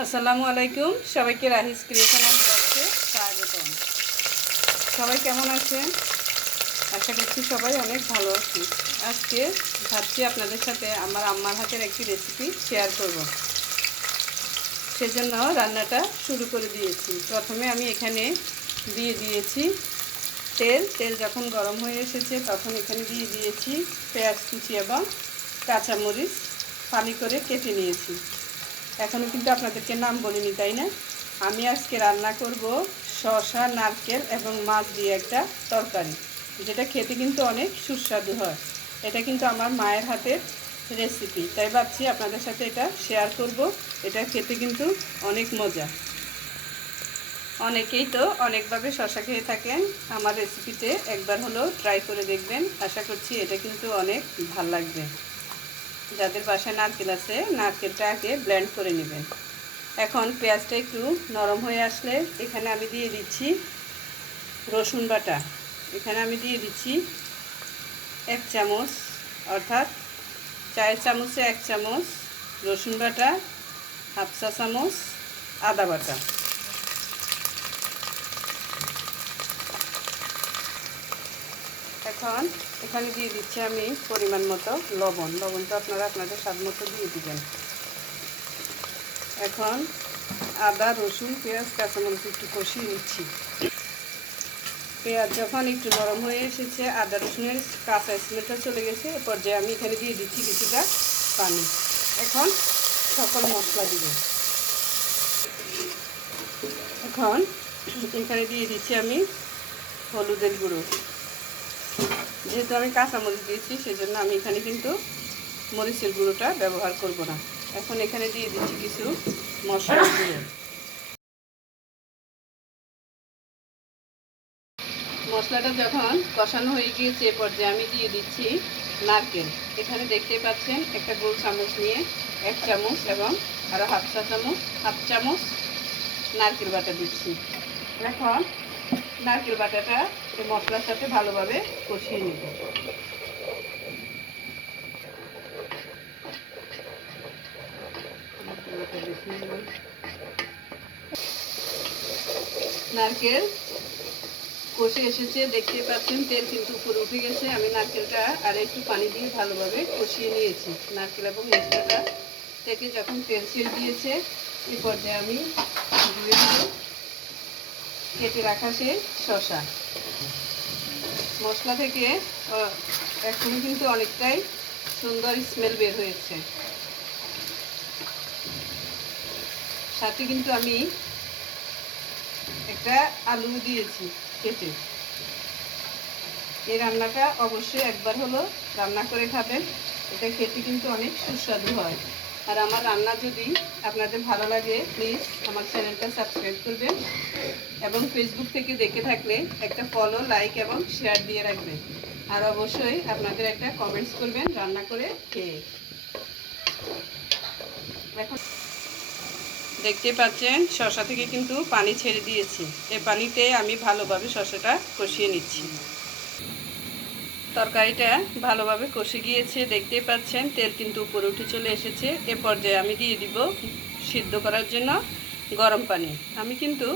আসসালামু আলাইকুম, সবাইকে রাহিস ক্রিয়েশনাল বক্সে স্বাগতম। সবাই কেমন আছেন? আশা করছি সবাই অনেক ভালো আছি। আজকে ভাবছি আপনাদের সাথে আমার আম্মার হাতের একটি রেসিপি শেয়ার করব। সেজন্য রান্নাটা শুরু করে দিয়েছি। প্রথমে আমি এখানে দিয়ে দিয়েছি তেল যখন গরম হয়ে এসেছে তখন এখানে দিয়ে দিয়েছি পেঁয়াজ কুচি এবং কাঁচামরিচ ফালি করে কেটে নিয়েছি। এখনও কিন্তু আপনাদেরকে নাম বলিনি, তাই না? আমি আজকে রান্না করব শসা, নারকেল এবং মাছ দিয়ে একটা তরকারি, যেটা খেতে কিন্তু অনেক সুস্বাদু হয়। এটা কিন্তু আমার মায়ের হাতের রেসিপি, তাই ভাবছি আপনাদের সাথে এটা শেয়ার করব। এটা খেতে কিন্তু অনেক মজা। অনেকেই তো অনেকভাবে শসা খেয়ে থাকেন, আমার রেসিপিতে একবার হলেও ট্রাই করে দেখবেন। আশা করছি এটা কিন্তু অনেক ভালো লাগবে। যাদের বাসায় নারকেল আছে, নারকেলটা আগে ব্লেন্ড করে নেবেন। এখন পেঁয়াজটা একটু নরম হয়ে আসলে এখানে আমি দিয়ে দিচ্ছি রসুন বাটা। এখানে আমি দিয়ে দিচ্ছি 1 চামচ, অর্থাৎ চায়ের চামচে 1 চামচ রসুন বাটা, 1/2 চা চামচ আদা বাটা। এখন এখানে দিয়ে দিচ্ছি আমি পরিমাণ মতো লবণ। লবণটা আপনারা আপনাদের স্বাদ মতো দিয়ে দিবেন। এখন আদা, রসুন, পেঁয়াজ, কাঁচামরিচ একটু কষিয়ে নিচ্ছি। পেঁয়াজ যখন একটু নরম হয়ে এসেছে, আদা রসুনের কাঁচা স্মেলটা চলে গেছে, এ পর্যায়ে আমি এখানে দিয়ে দিচ্ছি কিছুটা পানি। এখন সকল মশলা দিব। এখন এখানে দিয়ে দিচ্ছি আমি হলুদের গুঁড়ো। যেহেতু আমি কাঁচামরিচ দিয়েছি সেজন্য আমি এখানে কিন্তু মরিচের গুঁড়োটা ব্যবহার করব না। এখন এখানে দিয়ে দিচ্ছি কিছু মশলার গুঁড়ো। মশলাটা যখন কষানো হয়ে গিয়েছে, এ পর্যায়ে আমি দিয়ে দিচ্ছি নারকেল। এখানে দেখতে পাচ্ছেন একটা গোল চামচ নিয়ে 1 চামচ এবং আরও 1/2 চামচ নারকেল বাটা দিচ্ছি। এখন নারকেল বাটাটা এই মশলার সাথে ভালোভাবে কষিয়ে নেব। নারকেল কষে এসেছে, দেখতে পাচ্ছেন তেল কিন্তু উপরে উঠে গেছে। আমি নারকেলটা আর একটু পানি দিয়ে ভালোভাবে কষিয়ে নিয়েছি। নারকেল এবং মশলাটা থেকে যখন তেল ছেড়ে দিয়েছে, এই পর্যায়ে আমি দিয়ে দেব কেটে রাখা সেই শসা। মশলা থেকে এখন কিন্তু অনেকটাই সুন্দর স্মেল বের হয়েছে। সাথে কিন্তু আমি একটা আলু দিয়েছি কেটে। এই রান্নাটা অবশ্যই একবার হলো রান্না করে খাবেন। এটা খেতে কিন্তু অনেক সুস্বাদু হয়। আর আমার রান্না যদি আপনাদের ভালো লাগে, প্লিজ আমার চ্যানেলটা সাবস্ক্রাইব করবেন এবং ফেসবুক থেকে দেখে থাকলে একটা ফলো, লাইক এবং শেয়ার দিয়ে রাখবেন। আর অবশ্যই আপনাদের একটা কমেন্টস করবেন রান্না করে খেয়ে। এখন দেখতে পাচ্ছেন শসা থেকে কিন্তু পানি ছেড়ে দিয়েছি। এই পানিতে আমি ভালোভাবে শসাটা কষিয়ে নিচ্ছি। তরকারিটা ভালোভাবে কষে গিয়েছে, দেখতেই পাচ্ছেন তেল কিন্তু উপরে উঠে চলে এসেছে। এ পর্যায়ে আমি দিয়ে দিব সিদ্ধ করার জন্য গরম পানি। আমি কিন্তু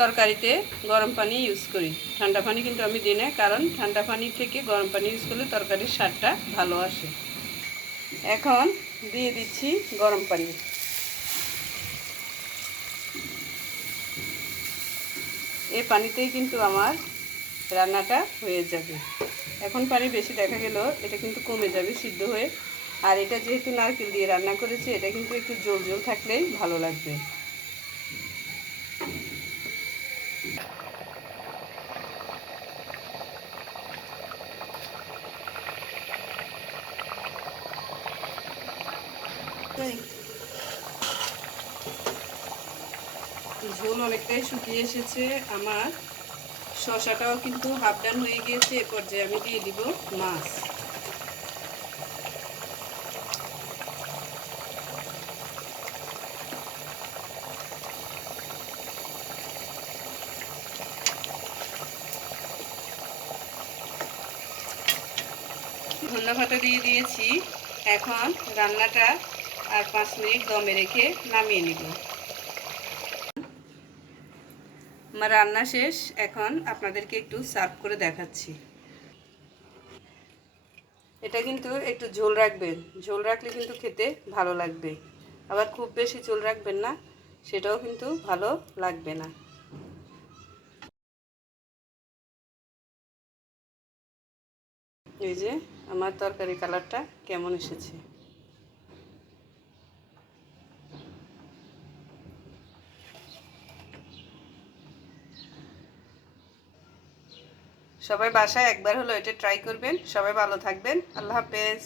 তরকারিতে গরম পানি ইউজ করি, ঠান্ডা পানি কিন্তু আমি দিই না, কারণ ঠান্ডা পানি থেকে গরম পানি ইউজ করলে তরকারির স্বাদটা ভালো আসে। এখন দিয়ে দিচ্ছি গরম পানি। এই পানিতেই কিন্তু আমার রান্নাটা হয়ে যাবে। এখন পানি বেশি দেখা গেল এটা কিন্তু কমে যাবে সিদ্ধ হয়ে। আর এটা যেহেতু নারকেল দিয়ে রান্না করেছি, এটা কিন্তু একটু জল জল থাকলেই ভালো লাগবে। ঝোল অনেকটাই শুকিয়ে এসেছে আমার। শসাটাও কিন্তু হাফ ডান হয়ে গিয়েছে। এ পর্যায়ে আমি দিয়ে দিব মাছ। ধনিয়া পাতা দিয়ে দিয়েছি। এখন রান্নাটা আর 5 মিনিট দমে রেখে নামিয়ে নিব। আমার রান্না শেষ, এখন আপনাদেরকে একটু সার্ভ করে দেখাচ্ছি। এটা কিন্তু একটু ঝোল রাখবেন, ঝোল রাখলে কিন্তু খেতে ভালো লাগবে। আবার খুব বেশি ঝোল রাখবেন না, সেটাও কিন্তু ভালো লাগবে না। এই যে আমার তরকারি কালারটা কেমন এসেছে। সবাই বাসায় একবার হলো এটা ট্রাই করবেন। সবাই ভালো থাকবেন। আল্লাহ হাফেজ।